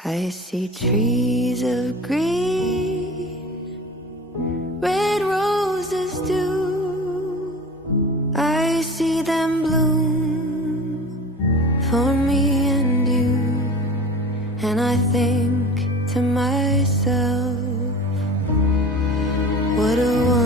I see trees of green, red roses too. I see them bloom for me and you. And I think to myself, what a